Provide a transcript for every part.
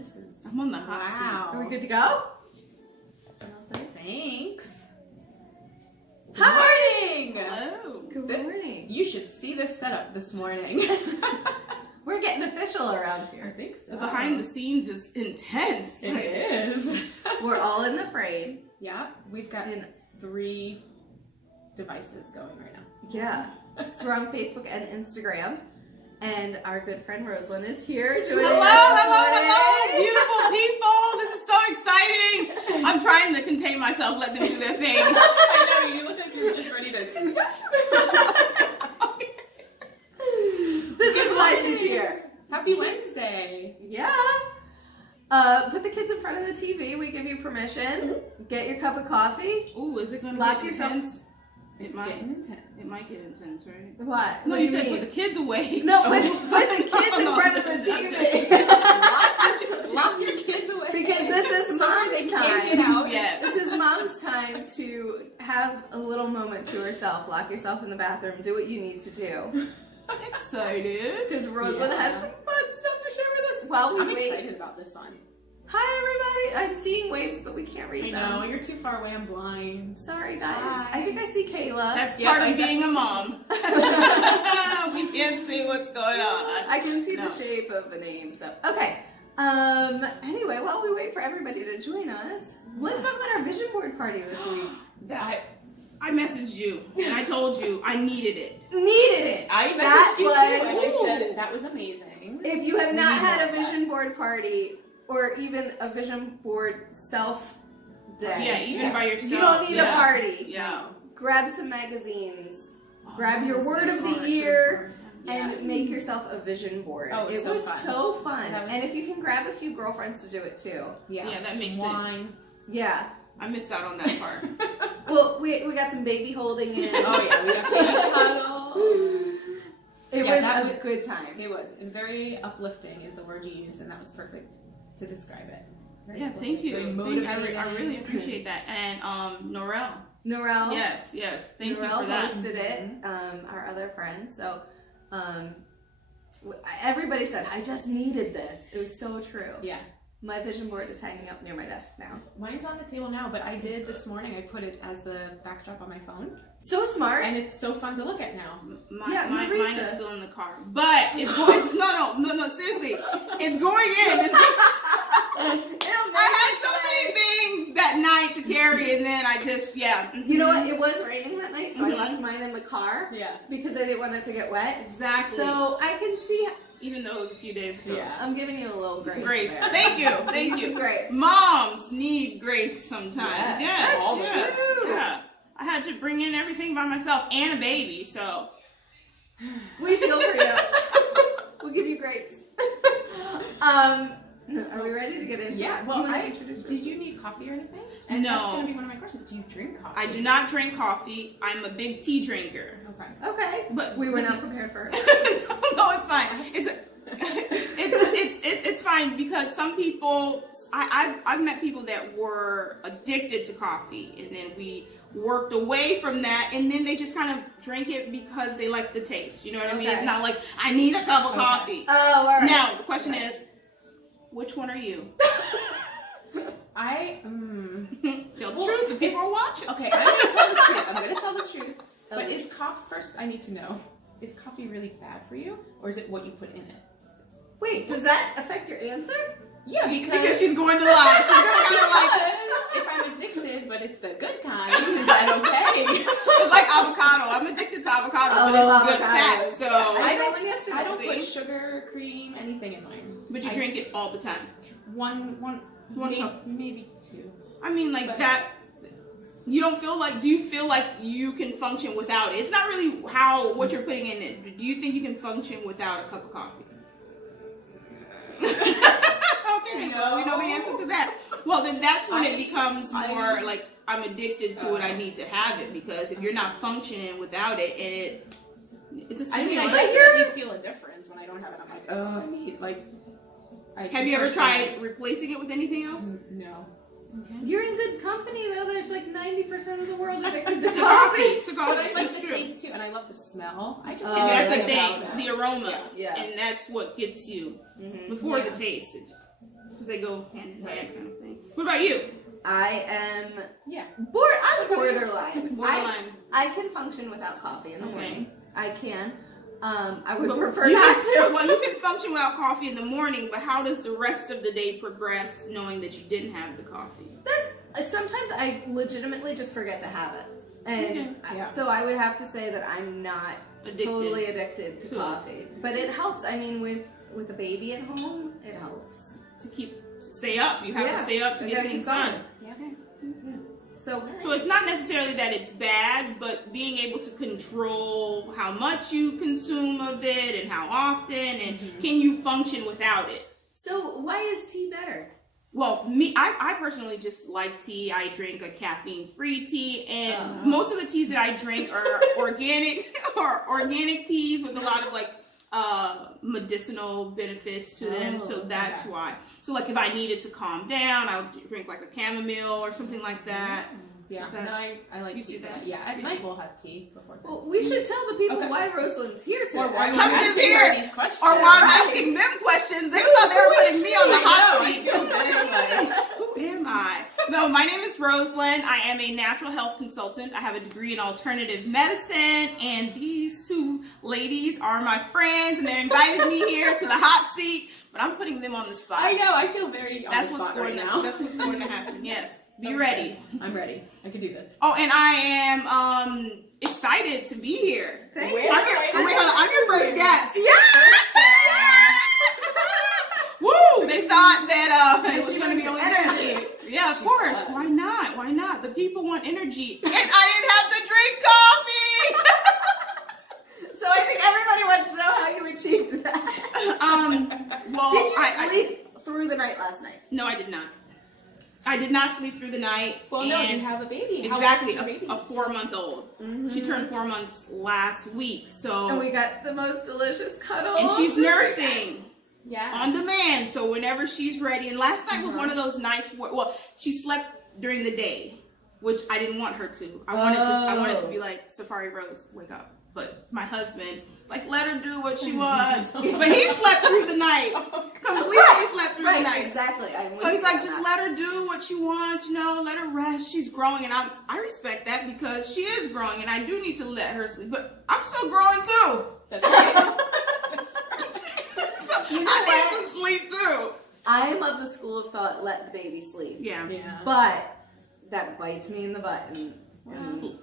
this is... I'm on the hot seat. Are we good to go? Thanks. Hi. Good morning. Hello. Good morning. You should see this setup this morning. We're getting official around I here. think so. The behind the scenes is intense. It is. We're all in the frame. Yeah, we've got 3 devices going right now. Yeah. So we're on Facebook and Instagram. And our good friend Rosalind is here joining Hello, us today. beautiful people. This is so exciting. I'm trying to contain myself, let them do their thing. I know, you look like you're just ready to... This is why she's here. Happy Wednesday. Yeah. Put the kids in front of the TV. We give you permission. Get your cup of coffee. Ooh, is it going to Lock get yourself- intense? It's might. getting intense. It might get intense, right? What? No, What you do said mean? put the kids away. No, put the kids in front of the TV. Lock your kids away. Because this is Sorry, they mom's can't time. get out. Yes. This is mom's time to have a little moment to herself. Lock yourself in the bathroom. Do what you need to do. I'm excited. Because Rosalind has some fun stuff to share with us. While we I'm wait. excited about this one. Hi, everybody. I'm seeing waves, but we can't read I them. know, you're too far away, I'm blind. Sorry, guys. Hi. I think I see Kayla. That's Yeah, part I of being a definitely mom. We can't see what's going on. I can see No. the shape of the name. So okay. Anyway, while we wait for everybody to join us, let's talk about our vision board party this week. I messaged you and I told you I needed it. Needed it. I That messaged you was- too, and I said that was amazing. If you have not We had a love vision board party or even a vision board self day, Yeah, even by yourself. you don't need a Yeah. party. Yeah. Grab some magazines, grab your That was word so of the fun. year, Yeah. and make yourself a vision board. Oh, it was so fun. so fun. That was- And if you can grab a few girlfriends to do it too. Yeah, Yeah, that some makes wine. Yeah. I missed out on that part. Well, we got some baby holding in. Oh yeah, we got baby cuddle. It Yeah, was that a was- good time. It was, and very uplifting is the word you used, and that was perfect to describe it. Very Yeah, uplifting, thank you. very I really motivating. appreciate that. And Norel. Norel. Yes. Thank you Norel for that. hosted it. Our other friend. So, everybody said, "I just needed this." It was so true. Yeah. My vision board is hanging up near my desk now. Mine's on the table now, but I did this morning. I put it as the backdrop on my phone, So smart. and it's so fun to look at now. Mine is Marisa. still in the car, but it's going. No, seriously, it's going in. I had so many things that night to carry, and then I just You know what? It was raining that night, so I Mhm. left mine in the car Yeah. because I didn't want it to get wet. Exactly. So I can see. Even though it was a few days ago. Yeah. I'm giving you a little grace. Grace. there. Thank you. Grace. Moms need grace sometimes. Yes, that's true. Yeah. I had to bring in everything by myself and a baby, so. We feel for you. We'll give you grace. Are we ready to get into it? Yeah. You Well, wanna introduce did you need coffee or anything? And No. that's going to be one of my questions. Do you drink coffee? I do not drink coffee. I'm a big tea drinker. Okay. Okay. But We were not prepared for her. No, it's fine. It's fine because some people, I've met people that were addicted to coffee, and then we worked away from that, and then they just kind of drink it because they like the taste. You know what I mean? Okay. It's not like I need a cup of coffee. Oh, all right. Now the question is, which one are you? Tell the truth. The people are watching. Okay, I'm going to tell the truth. I'm going to tell the truth. But is coffee, first I need to know, is coffee really bad for you? Or is it what you put in it? Wait, does that affect your answer? Yeah, Because she's going to lie. She's going to like, if I'm addicted, but it's the good kind, is that okay? it's like avocado. I'm addicted to avocado, Oh, but it's good avocado. fat. So, I had one yesterday. I don't See? put sugar, cream, anything in mine. but you drink it all the time. One cup. maybe 2. I mean, like But- that. You don't feel like? Do you feel like you can function without it? It's not really what you're putting in it. Do you think you can function without a cup of coffee? Okay, well, we know the answer to that. Well, then that's when it becomes more like I'm addicted to it. I need to have it because if you're not functioning without it, and it's a I mean, I stimulant. definitely feel a difference when I don't have it. I'm like, oh, I need, like... Have you ever tried replacing it with anything else? No. You're in good company, though. There's like 90% of the world addicted to To coffee. To But I coffee. like That's the true. taste too, and I love the smell. I just Oh, And that's the like thing, about the that. aroma, Yeah. and that's what gets you Mhm. before Yeah. the taste. because they go hand in hand kind of thing. What about you? I am Yeah. I'm borderline. Borderline. I can function without coffee in the Okay. morning. I can. I would But prefer you not can- to. Well, you can function without coffee in the morning, but how does the rest of the day progress knowing that you didn't have the coffee? Sometimes I legitimately just forget to have it. And Okay. Yeah. so I would have to say that I'm not Addicted. totally addicted to To it. coffee. But it helps. I mean, with a baby at home, it helps. To stay up. You have Yeah. to stay up to You get gotta things keep going. done. Yeah. So So it's not necessarily that it's bad, but being able to control how much you consume of it and how often, and can you function without it? So why is tea better? Well, I personally just like tea. I drink a caffeine-free tea, and most of the teas that I drink are organic teas with a lot of like medicinal benefits to them. So that's why. So like if I needed to calm down, I would drink like a chamomile or something like that. Yeah. So No, I like you tea see for that? that. Yeah. I mean, we'll have tea before. Well, we should tell the people Okay. why Rosalind's here today. Or why I'm we're just asking here. her these questions. Or while I'm asking them questions, they thought they were putting me on the hot I seat. feel very like. Who am I? No, my name is Rosalind. I am a natural health consultant. I have a degree in alternative medicine, and these two ladies are my friends, and they invited me here to the hot seat, but I'm putting them on the spot. I know. I feel very on That's the what's spot going right to now. That's what's going to happen. Yes. Be Okay. ready. I'm ready. I can do this. Oh, and I am excited to be here. Thank We're you. excited. Wait, hold on. I'm your first guest. Yeah! Woo! They thought that it was she going to be wants only energy. energy. Yeah, of She's course. fun. Why not? Why not? The people want energy. And I didn't have to drink coffee. So I think everybody wants to know how you achieved that. Well, Did you I sleep through the night last night? no, I did not. I did not sleep through the night. Well, no, and you have a baby. How exactly old is your a baby? 4-month-old. She turned 4 months last week, so And we got the most delicious cuddle. and she's nursing Yeah. on demand. So whenever she's ready, and last night was one of those nights where, well, she slept during the day, which I didn't want her to. I wanted to be like, Safari Rose, wake up. But my husband, like, let her do what she wants. But he slept through the night. Completely slept through the night. Exactly. So he's like, just let her do what she wants, you know, let her rest. She's growing, and I respect that because she is growing, and I do need to let her sleep. But I'm still growing too. That's right. So I need some sleep too. I am of the school of thought, let the baby sleep. Yeah. Yeah. But that bites me in the butt. And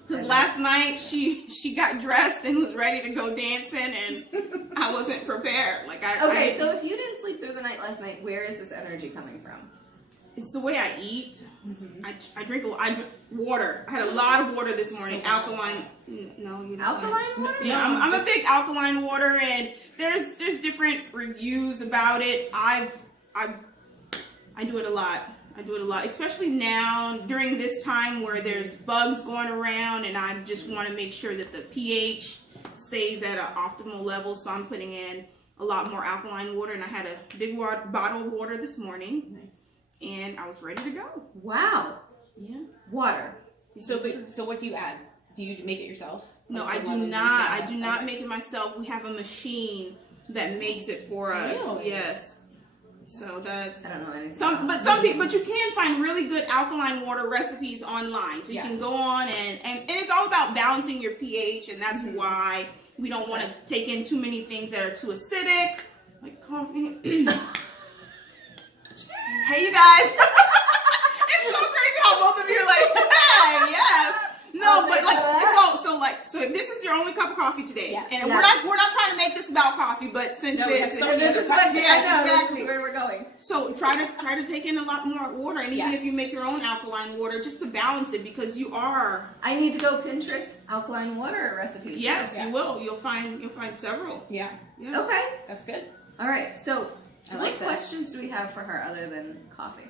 Because last night she got dressed and was ready to go dancing, and I wasn't prepared. Like okay, so if you didn't sleep through the night last night, where is this energy coming from? it's the way I eat. I drink water. I had a lot of water this morning. Alkaline. No, you know. Alkaline water? Yeah, I'm a big alkaline water, and there's different reviews about it. I do it a lot. I do it a lot, especially now during this time where there's bugs going around, and I just want to make sure that the pH stays at an optimal level. So I'm putting in a lot more alkaline water, and I had a big bottle of water this morning, and I was ready to go. Wow. Yeah. Water. So what do you add? Do you make it yourself? No, Like I the do lemons not. and I do stuff? not Okay. make it myself. We have a machine that makes it for us. Really? Yes. So that's I don't know anything. but you can find really good alkaline water recipes online. So you can Yes. go on and it's all about balancing your pH, and that's why we don't want to take in too many things that are too acidic, like coffee. Hey, you guys. It's so crazy how both of you are like, hey, yes. No, but like, so if this is your only cup of coffee today, Yeah. and Yeah. we're not trying to make this about coffee, but since No, we have it's so many This other is what questions. I know. exactly. This is where we're going. So try to take in a lot more water, and even Yes. if you make your own alkaline water, just to balance it, because you are. I need to go Pinterest alkaline water recipes. Yes, Yeah. you will. You'll find several. Yeah. Yeah. Okay. That's good. All right. So, I what like this. questions do we have for her other than coffee?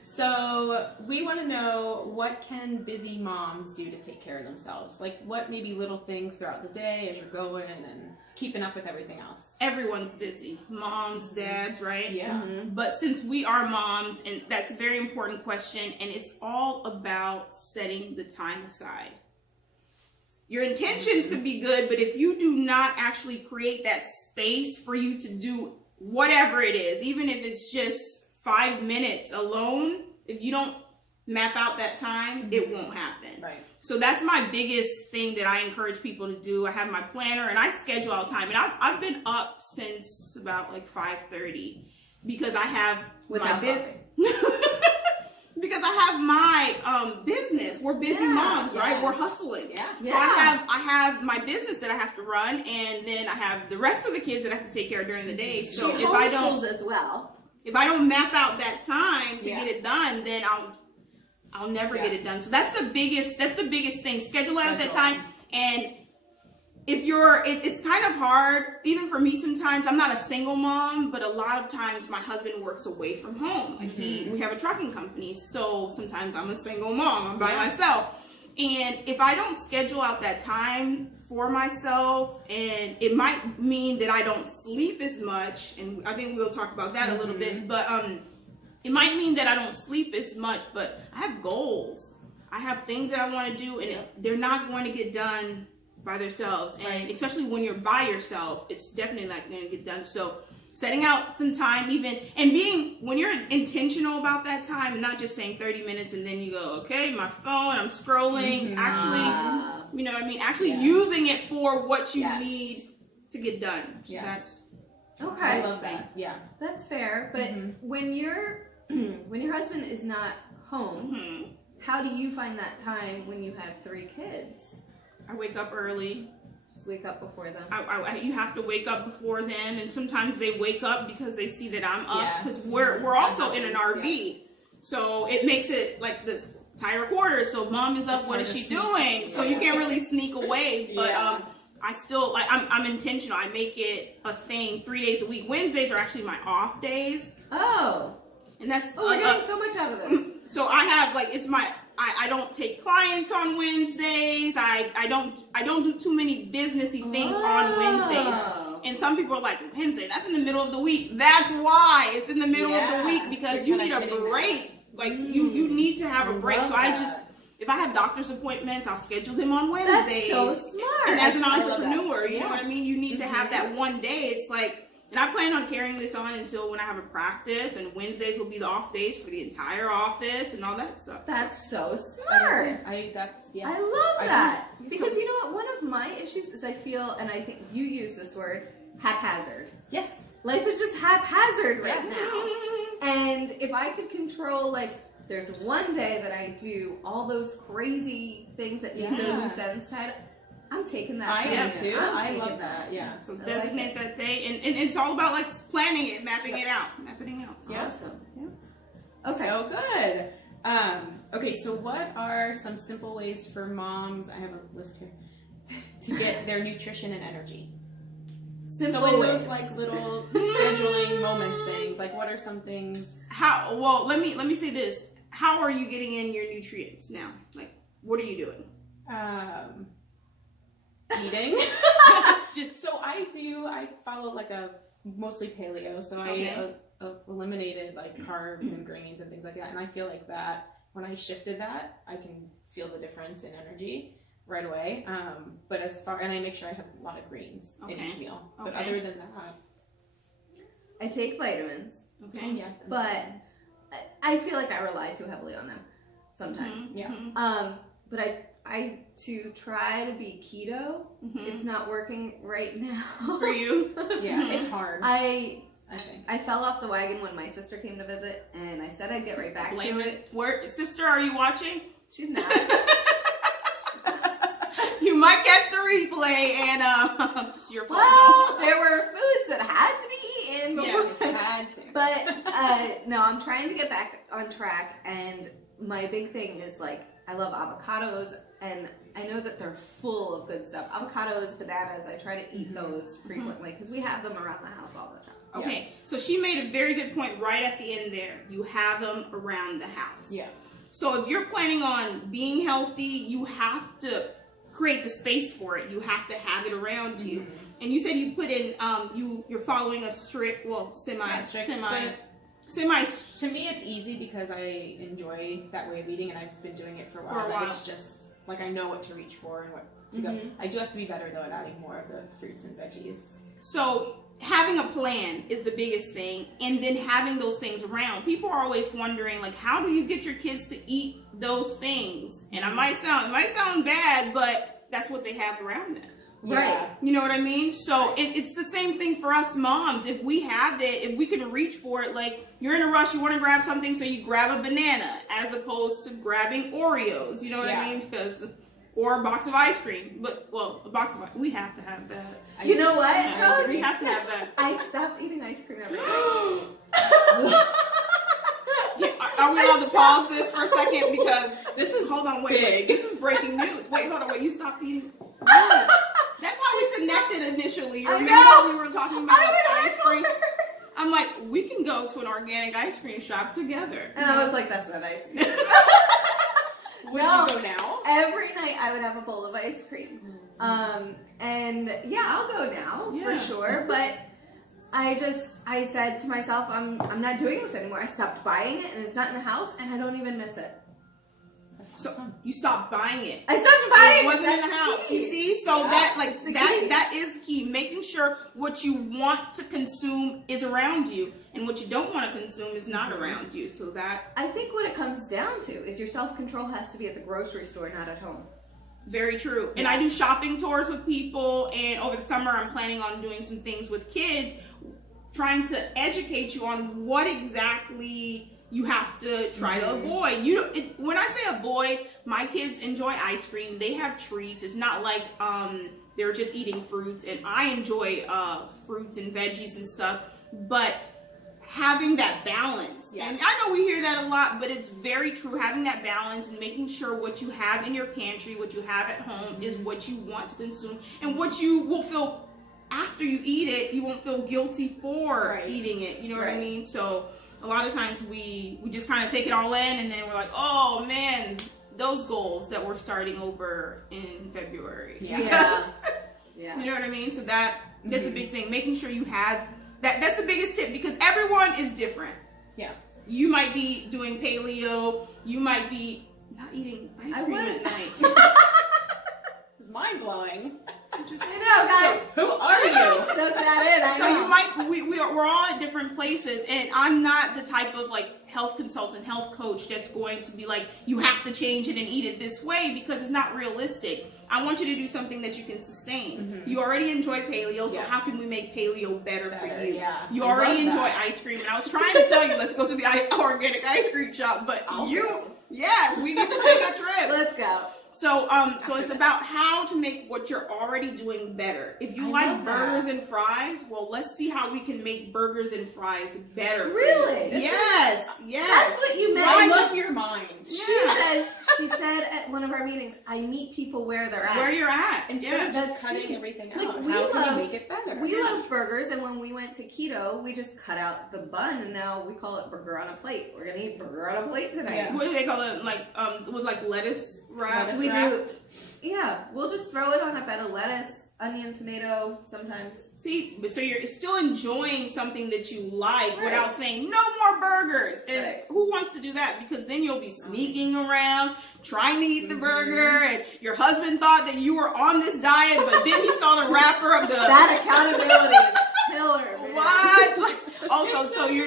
So we want to know, what can busy moms do to take care of themselves? Like, what maybe little things throughout the day as you're going and keeping up with everything else? Everyone's busy. Moms, dads, right? Yeah. But since we are moms, and that's a very important question, and it's all about setting the time aside. Your intentions could be good, but if you do not actually create that space for you to do whatever it is, even if it's just 5 minutes alone, if you don't map out that time, it won't happen. Right. So that's my biggest thing that I encourage people to do. I have my planner and I schedule all the time. And I've been up since about like 5:30 because I have Without business. Because I have my business. We're busy moms, right? We're hustling. Yeah. So I have my business that I have to run, and then I have the rest of the kids that I have to take care of during the day. So she if I homeschools don't as well. if I don't map out that time to Yeah. get it done, then I'll never get it done. So that's the biggest thing. Schedule out that time. And if it's kind of hard, even for me sometimes. I'm not a single mom, but a lot of times my husband works away from home. Like we have a trucking company, so sometimes I'm a single mom. I'm by myself. And if I don't schedule out that time for myself, and it might mean that I don't sleep as much, and I think we'll talk about that a little bit, but it might mean that I don't sleep as much, but I have goals. I have things that I want to do, and they're not going to get done by themselves. And especially when you're by yourself, it's definitely not going to get done. So setting out some time, when you're intentional about that time, and not just saying 30 minutes and then you go, okay, my phone, I'm scrolling, actually, you know what I mean? Actually using it for what you need to get done. So that's Okay. I love that. Yeah. That's fair. But when your husband is not home, how do you find that time when you have 3 kids? I wake up early. Just wake up before them. You have to wake up before them, and sometimes they wake up because they see that I'm up, because we're also in an RV, so it makes it like this entire quarter. So mom is up. What is she doing? So you can't really sneak away, but I still I'm intentional. I make it a thing 3 days a week. Wednesdays are actually my off days. Oh, and that's we're getting so much out of this. So I have I don't take clients on Wednesdays. I don't do too many businessy things on Wednesdays. And some people are like, Wednesday, that's in the middle of the week. That's why it's in the middle of the week, because you need a break. Like you need to have a break. So if I have doctor's appointments, I'll schedule them on Wednesdays. That's so smart. And as an entrepreneur, you know what I mean? You need to have that one day. It's like, and I plan on carrying this on until when I have a practice, and Wednesdays will be the off days for the entire office and all that stuff. That's so smart. I love that. Because you know what? One of my issues is I feel, and I think you use this word, haphazard. Yes. Life is just haphazard right now. And if I could control, like, there's one day that I do all those crazy things that need their loose ends tied up, I'm taking that. I am too. I love that. Yeah. So designate that day, and it's all about like planning it, mapping it out. Awesome. Yeah. Okay. So good. Okay, so what are some simple ways for moms, I have a list here, to get their nutrition and energy? Simple so in ways. those like little scheduling moments things, like what are some things? Let me say this. How are you getting in your nutrients now? Like, what are you doing? Eating. Just so I follow like a mostly paleo, so I eliminated like carbs and grains and things like that, and I feel like that when I shifted that, I can feel the difference in energy right away. But and I make sure I have a lot of greens in each meal. But other than that, I take vitamins. Okay. Yes. But I feel like I rely too heavily on them sometimes. Yeah. But I to try to be keto, it's not working right now. For you? Yeah, it's hard. I fell off the wagon when my sister came to visit, and I said I'd get right back to it. Where, sister, are you watching? She's not. You might catch the replay, and it's your fault. Well, there were foods that had to be eaten. Yeah, had to. But no, I'm trying to get back on track, and my big thing is like I love avocados, and I know that they're full of good stuff. Avocados, bananas, I try to eat those frequently because we have them around the house all the time. Okay, so she made a very good point right at the end there. You have them around the house. Yeah. So if you're planning on being healthy, you have to create the space for it. You have to have it around you. And you said you put in, you're following a strict, semi. To me, it's easy because I enjoy that way of eating, and I've been doing it for a while. And it's just like I know what to reach for and what to go. I do have to be better though at adding more of the fruits and veggies. So having a plan is the biggest thing, and then having those things around. People are always wondering, like, how do you get your kids to eat those things? And it might sound bad, but that's what they have around them. Right. You know what I mean? So it's the same thing for us moms. If we have it, if we can reach for it, like you're in a rush, you want to grab something, so you grab a banana as opposed to grabbing Oreos. You know what I mean? Or a box of ice cream. But, well, a box of we have to have that. You know what? We have to have that. I stopped eating ice cream every day. Are we allowed to pause this for a second? Because this is wait. This is breaking news. Wait, hold on. Wait, you stopped eating? No. That's how we connected initially. You remember we were talking about ice cream? I'm like, we can go to an organic ice cream shop together. And I was like, that's not ice cream. Would you go now? Every night I would have a bowl of ice cream. And yeah, I'll go now for sure. But I said to myself, I'm not doing this anymore. I stopped buying it, and it's not in the house, and I don't even miss it. So you stopped buying it. I stopped buying it. It wasn't in the house. You see? So that is the key. Making sure what you want to consume is around you, and what you don't want to consume is not around you. So that, I think what it comes down to is your self-control has to be at the grocery store, not at home. very true. And I do shopping tours with people, and over the summer I'm planning on doing some things with kids, trying to educate you on what exactly you have to try to avoid. When I say avoid, my kids enjoy ice cream. They have treats. It's not like they're just eating fruits, and I enjoy fruits and veggies and stuff, but having that balance. And I know we hear that a lot, but it's very true. Having that balance and making sure what you have in your pantry, what you have at home is what you want to consume, and what you will feel after you eat it. You won't feel guilty for eating it. You know what I mean? So a lot of times we just kind of take it all in, and then we're like, oh man, those goals that we're starting over in February. Yeah. You know what I mean? So that's a big thing. Making sure you have that's the biggest tip, because everyone is different. Yeah. You might be doing paleo, you might be not eating ice cream at night. It's mind blowing. I know, guys. So, who are you? Soak that in. You might we're all at different places, and I'm not the type of like health consultant, health coach that's going to be like, you have to change it and eat it this way, because it's not realistic. I want you to do something that you can sustain. You already enjoy paleo, so how can we make paleo better for you? Yeah. You already enjoy ice cream, and I was trying to tell you, let's go to the organic ice cream shop, but yes, we need to take a trip. Let's go. So it's about how to make what you're already doing better. If you like burgers and fries, well, let's see how we can make burgers and fries better. Really? Yes. That's what you meant. I love your mind. She said at one of our meetings, I meet people where they're at. Where you're at. Instead of just cutting everything out. Like, how can we make it better? We love burgers, and when we went to keto, we just cut out the bun, and now we call it burger on a plate. We're gonna eat burger on a plate tonight. Yeah. What do they call it? Like with like lettuce wrap? We do. Yeah, we'll just throw it on a bed of lettuce, onion, tomato, sometimes. See, so you're still enjoying something that you like without saying no more burgers. And who wants to do that? Because then you'll be sneaking around trying to eat the burger, and your husband thought that you were on this diet, but then he saw the wrapper of the that accountability is killer. Man. What? Also, so we're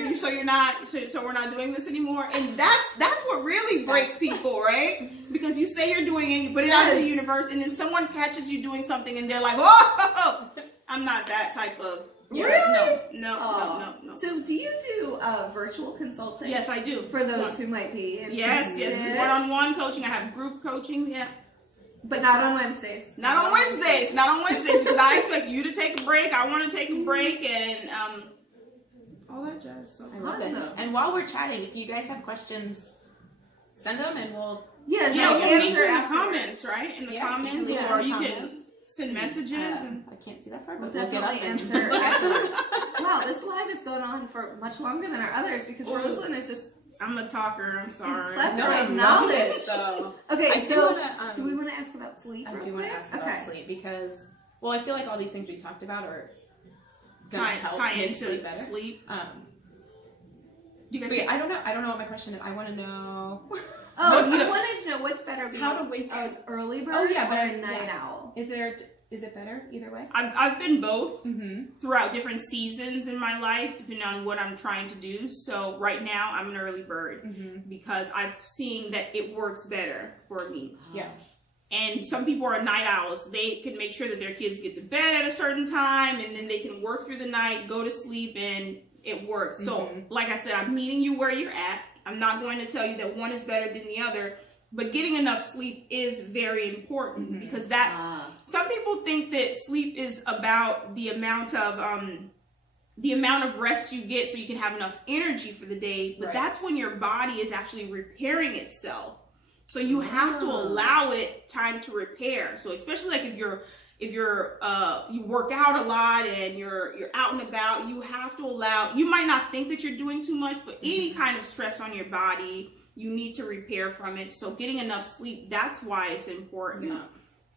not doing this anymore, and that's what really breaks people, right? Because you say you're doing it, you put it out to the universe, and then someone catches you doing something, and they're like, "Oh, I'm not that type of." Really? No. So, do you do virtual consulting? Yes, I do. For those who might be interested. Yes. One-on-one coaching. I have group coaching. Yeah. But not on Wednesdays. Not on Wednesdays, because I expect you to take a break. I want to take a break, and all that jazz. So. I love it. And while we're chatting, if you guys have questions, send them, and we'll you can answer in the comments, right? In the comments, or you can send messages. I can't see that part. We'll definitely answer. Wow, this live is going on for much longer than our others, because Rosalind is just. I'm a talker. I'm sorry. Plethora of knowledge. So. Okay, so do we want to ask about sleep? I do want to ask about sleep, because I feel like all these things we talked about are tie make into sleep better. Sleep. I don't know what my question is. I want to know. You wanted to know what's better, being how to wake an early bird or a night owl? Is there is it better either way? I've been both throughout different seasons in my life, depending on what I'm trying to do. So right now I'm an early bird because I've seen that it works better for me. Yeah. And some people are night owls. They can make sure that their kids get to bed at a certain time, and then they can work through the night, go to sleep, and it works. So like I said, I'm meeting you where you're at. I'm not going to tell you that one is better than the other. But getting enough sleep is very important because that some people think that sleep is about the amount of rest you get so you can have enough energy for the day. But that's when your body is actually repairing itself. So you have to allow it time to repair. So especially like if you work out a lot and you're out and about, you have to allow. You might not think that you're doing too much, but any kind of stress on your body, you need to repair from it. So getting enough sleep, that's why it's important. Yeah.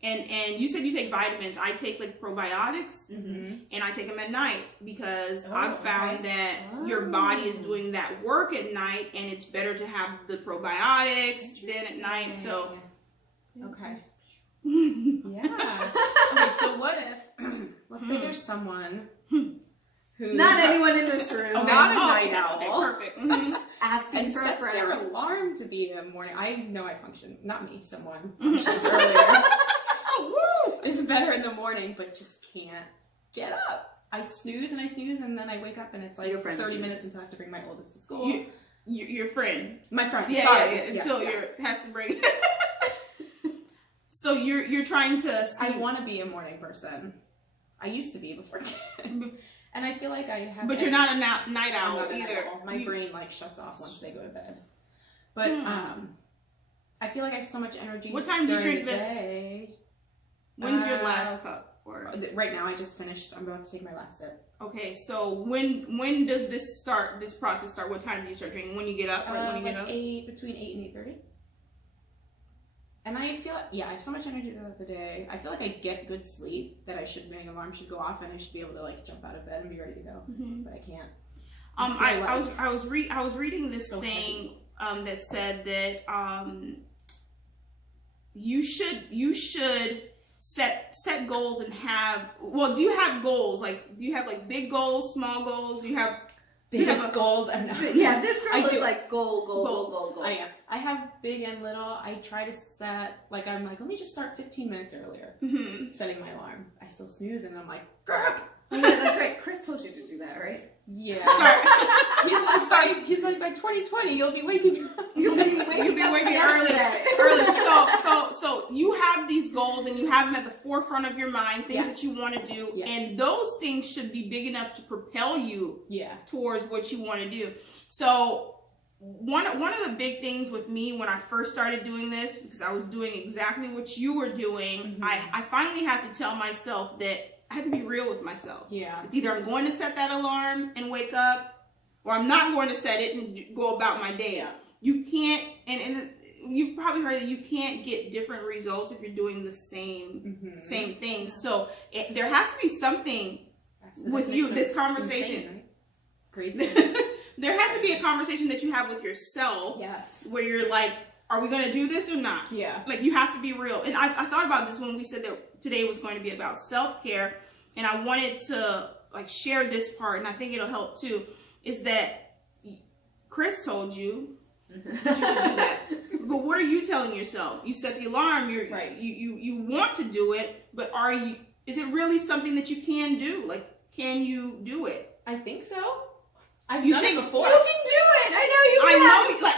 And you said you take vitamins. I take like probiotics and I take them at night because I've found that your body is doing that work at night, and it's better to have the probiotics than at night. So okay. Yeah. Okay, so what if let's say there's someone who's not anyone in this room, not a night owl. Okay, perfect. Asking and for a sets friend. their alarm to be a morning. I know I function, not me, someone functions earlier. It's better in the morning, but just can't get up. I snooze and then I wake up and it's like 30 minutes until I have to bring my oldest to school. Your friend. My friend. Yeah, sorry. Until has to bring. So you're trying to see. I want to be a morning person. I used to be before kids. And I feel like I have. But you're not a night owl either. Night owl. My brain like shuts off once they go to bed. But I feel like I have so much energy. What time do you drink the this? Day. When's your last cup? Or right now, I just finished. I'm about to take my last sip. Okay, so when does this start? This process start? What time do you start drinking? When you get up? Right when you get up? Between 8 and 8:30. And I feel, I have so much energy throughout the day. I feel like I get good sleep that my alarm should go off and I should be able to like jump out of bed and be ready to go. But I can't. I was reading this thing that said that you should set goals and have. Well, do you have goals? Like, do you have like big goals, small goals? Do you have biggest goals? I'm not. Yeah, this girl is like goal. I am. I have big and little. I try to set, like, I'm like, let me just start 15 minutes earlier. Setting my alarm. I still snooze and I'm like, grr! Yeah, that's right. Chris told you to do that, right? Yeah. He's like, by 2020, you'll be waking up. You'll be waking early. So you have these goals and you have them at the forefront of your mind, things that you want to do, and those things should be big enough to propel you towards what you want to do. So one of the big things with me when I first started doing this, because I was doing exactly what you were doing, I finally had to tell myself that I had to be real with myself. Yeah. It's either I'm going to set that alarm and wake up, or I'm not going to set it and go about my day. Yeah. You can't, and you've probably heard that you can't get different results if you're doing the same thing. So there has to be something with you, this conversation. Insane, right? Crazy. There has to be a conversation that you have with yourself. Yes. Where you're like, are we going to do this or not? Yeah. Like, you have to be real. And I thought about this when we said that today was going to be about self-care. And I wanted to, like, share this part, and I think it'll help too, is that Chris told you that you should do that. But what are you telling yourself? You set the alarm, you want to do it, but is it really something that you can do? Like, can you do it? I think so. I've done it before. You can do it.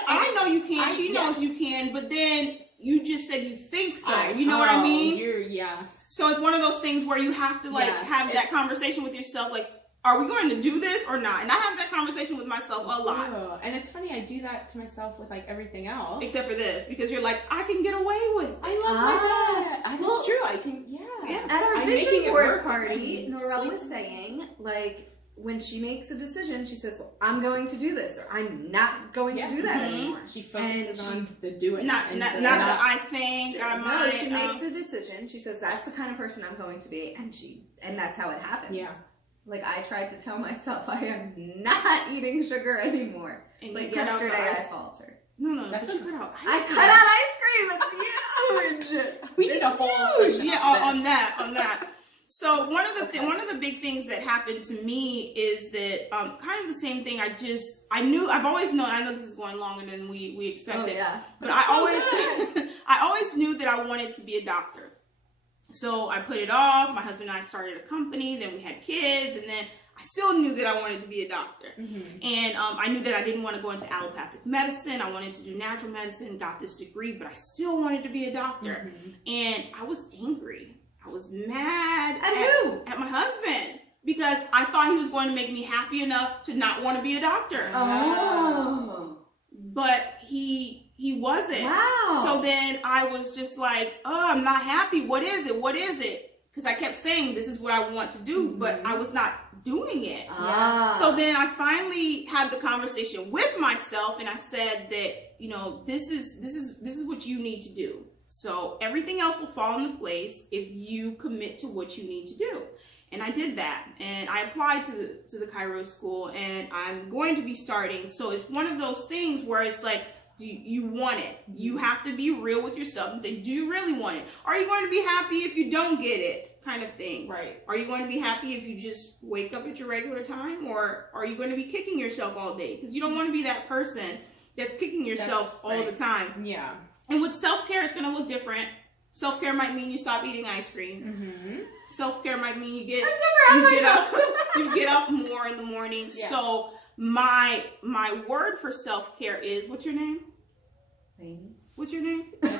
I know you can. She knows you can, but then you just said you think so. You know what I mean? Yes. So it's one of those things where you have to have that conversation with yourself, like, are we going to do this or not? And I have that conversation with myself a lot. And it's funny, I do that to myself with like everything else. Except for this, because you're like, I can get away with it. I love my bed. That's true. I can, At our vision board party, Norelle was saying, like, when she makes a decision, she says, well, I'm going to do this, or I'm not going to do that anymore. She focuses on the doing. Not the I think, I might. No, she makes the decision. She says, that's the kind of person I'm going to be, and that's how it happens. Yeah. Like, I tried to tell myself I am not eating sugar anymore. But yesterday I faltered. No. That's you cut out ice I cream. cut out ice cream. It's huge. We need a whole session on that. So one of the big things that happened to me is that kind of the same thing. I've always known. I know this is going longer than we expected. Oh, yeah. But I always knew that I wanted to be a doctor. So I put it off. My husband and I started a company. Then we had kids, and then I still knew that I wanted to be a doctor. And I knew that I didn't want to go into allopathic medicine. I wanted to do natural medicine, got this degree, but I still wanted to be a doctor. And I was angry. I was mad at my husband because I thought he was going to make me happy enough to not want to be a doctor. Oh. But he wasn't. Wow. So then I was just like, oh, I'm not happy. What is it? Because I kept saying this is what I want to do, but I was not doing it. So then I finally had the conversation with myself, and I said that, you know, this is what you need to do. So everything else will fall into place if you commit to what you need to do. And I did that, and I applied to the chiro school, and I'm going to be starting. So it's one of those things where it's like, do you want it? You have to be real with yourself and say, do you really want it? Are you going to be happy if you don't get it? Kind of thing. Right. Are you going to be happy if you just wake up at your regular time, or are you going to be kicking yourself all day? Because you don't want to be that person that's kicking yourself all the time. Yeah. And with self-care, it's going to look different. Self-care might mean you stop eating ice cream. Self-care might mean you get up more in the morning. Yeah. So my word for self-care is, what's your name? Lainey. What's your name? Like,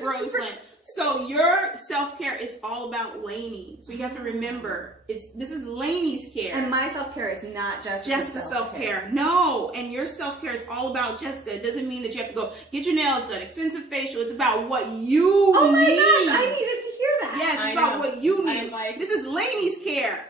Roseland. So your self-care is all about Lainey. So you have to remember, this is Lainey's care. And my self-care is not just the self-care. No. And your self-care is all about Jessica. It doesn't mean that you have to go get your nails done, expensive facial. It's about what you need. Oh my gosh, I needed to hear that. Yes, it's about what you need. Like, this is Lainey's care.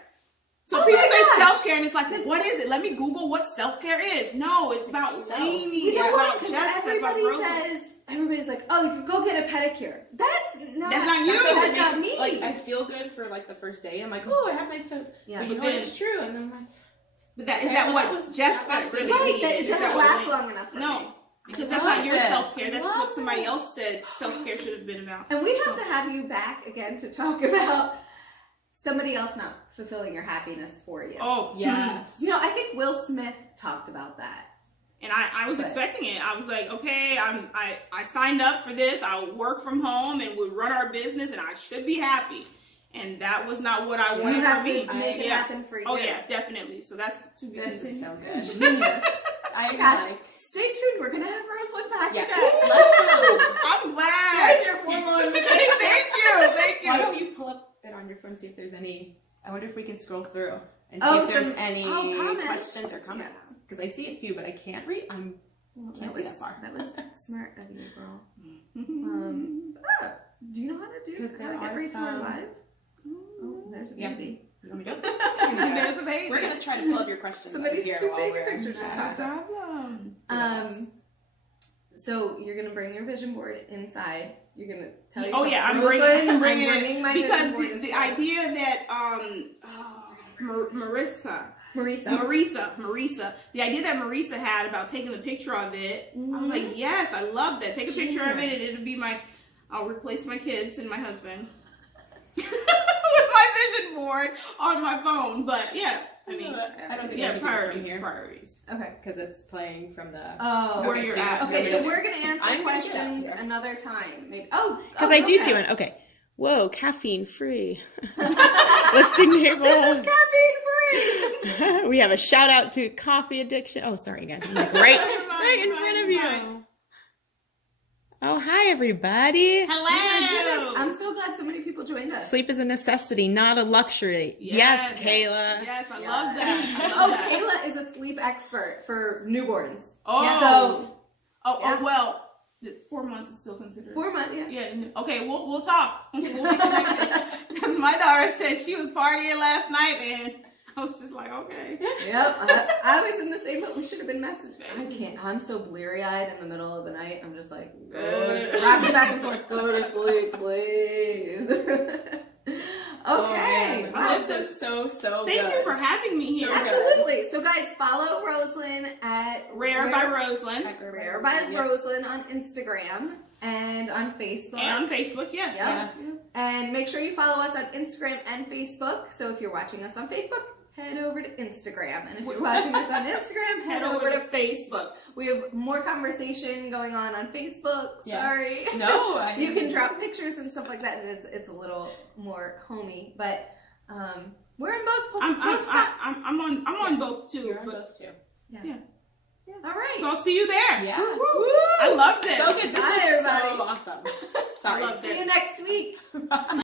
So people say self-care, and it's like, what is it? Let me Google what self-care is. No, it's about Lainey. You know It's what? about Because Jessica. About everybody Roseland. says, everybody's like, oh, you can go get a pedicure. That's not you. That's not me. Like, I feel good for like the first day. I'm like, oh, I have nice toes. Yeah. But you know, it's true. And then I'm like, But is that what Jessica really right, needs? it Is doesn't that what last Lainey- long enough for me. No, because that's not your self-care. That's what somebody else said self-care should have been about. And we have to have you back again to talk about somebody else not fulfilling your happiness for you. Oh, yes. You know, I think Will Smith talked about that. And I was expecting it. I was like, okay, I signed up for this. I'll work from home and we'll run our business and I should be happy. And that was not what I wanted for me. You have to make it happen for you. Oh yeah, definitely. So that's to be This continued. is so good. Genius. I like. Stay tuned. We're gonna have Rosalind back Yeah. again. Let's go. I'm glad. There's your formal invitation. Thank you. Why don't you pull up it on your phone, see if there's any. I wonder if we can scroll through and see Oh, if there's some- any comments. questions or comments. Because I see a few, but I can't read. Can't see that far. That was smart of you, girl. Do you know how to do? Because there how to get are right to our some- live? Oh, there's a baby. Let me go. There's a baby. We're gonna try to pull up your questions. Somebody's here cute while baby we're. picture just popped up. So you're gonna bring your vision board inside. You're gonna tell yourself. Oh yeah, I'm Rosalind, bringing bringing it my vision because board the inside. idea that Marisa, the idea that Marisa had about taking the picture of it, I was like, yes, I love that. Take a picture of it, and it'll be I'll replace my kids and my husband with my vision board on my phone. But yeah, I mean, I don't think yeah, I can do it from here priorities. Okay. Because it's playing from the. Oh. Where you're at. Okay, so we're gonna answer I'm gonna questions check. another time. Maybe. Oh. Because I do see one. Okay. Whoa, caffeine free. Listing table. This is caffeine free. We have a shout out to coffee addiction. Oh, sorry guys. I'm like right in front of you. Oh, hi everybody. Oh my goodness, I'm so glad so many people joined us. Sleep is a necessity, not a luxury. Yes, Kayla. Yes, I love that. I love that. Kayla is a sleep expert for newborns. Oh. Yeah, so Oh, well, 4 months is still considered. 4 months, yeah. Yeah. Okay, we'll talk. We'll be connected. Because my daughter said she was partying last night, and I was just like, okay. Yep, I was in the same boat. We should have been messaged. I can't. I'm so bleary-eyed in the middle of the night. I'm just like, rocking back and forth. Go to sleep, please. Okay. Wow. This is so good. Thank you for having me here. Absolutely. So guys, follow Rosalind at Rare by Rosalind. Rare by Rosalind on Instagram and on Facebook. And on Facebook, yes. Yep. And make sure you follow us on Instagram and Facebook. So if you're watching us on Facebook, head over to Instagram. And if you're watching us on Instagram, head over to Facebook. We have more conversation going on Facebook. Sorry. No. You can drop pictures and stuff like that, and it's a little more homey. But we're in both spots. I'm on both too. You're on both too. Yeah. All right. So I'll see you there. Yeah. Woo. I love this. So good. This Bye, is everybody. so awesome. Sorry. I love See you next week.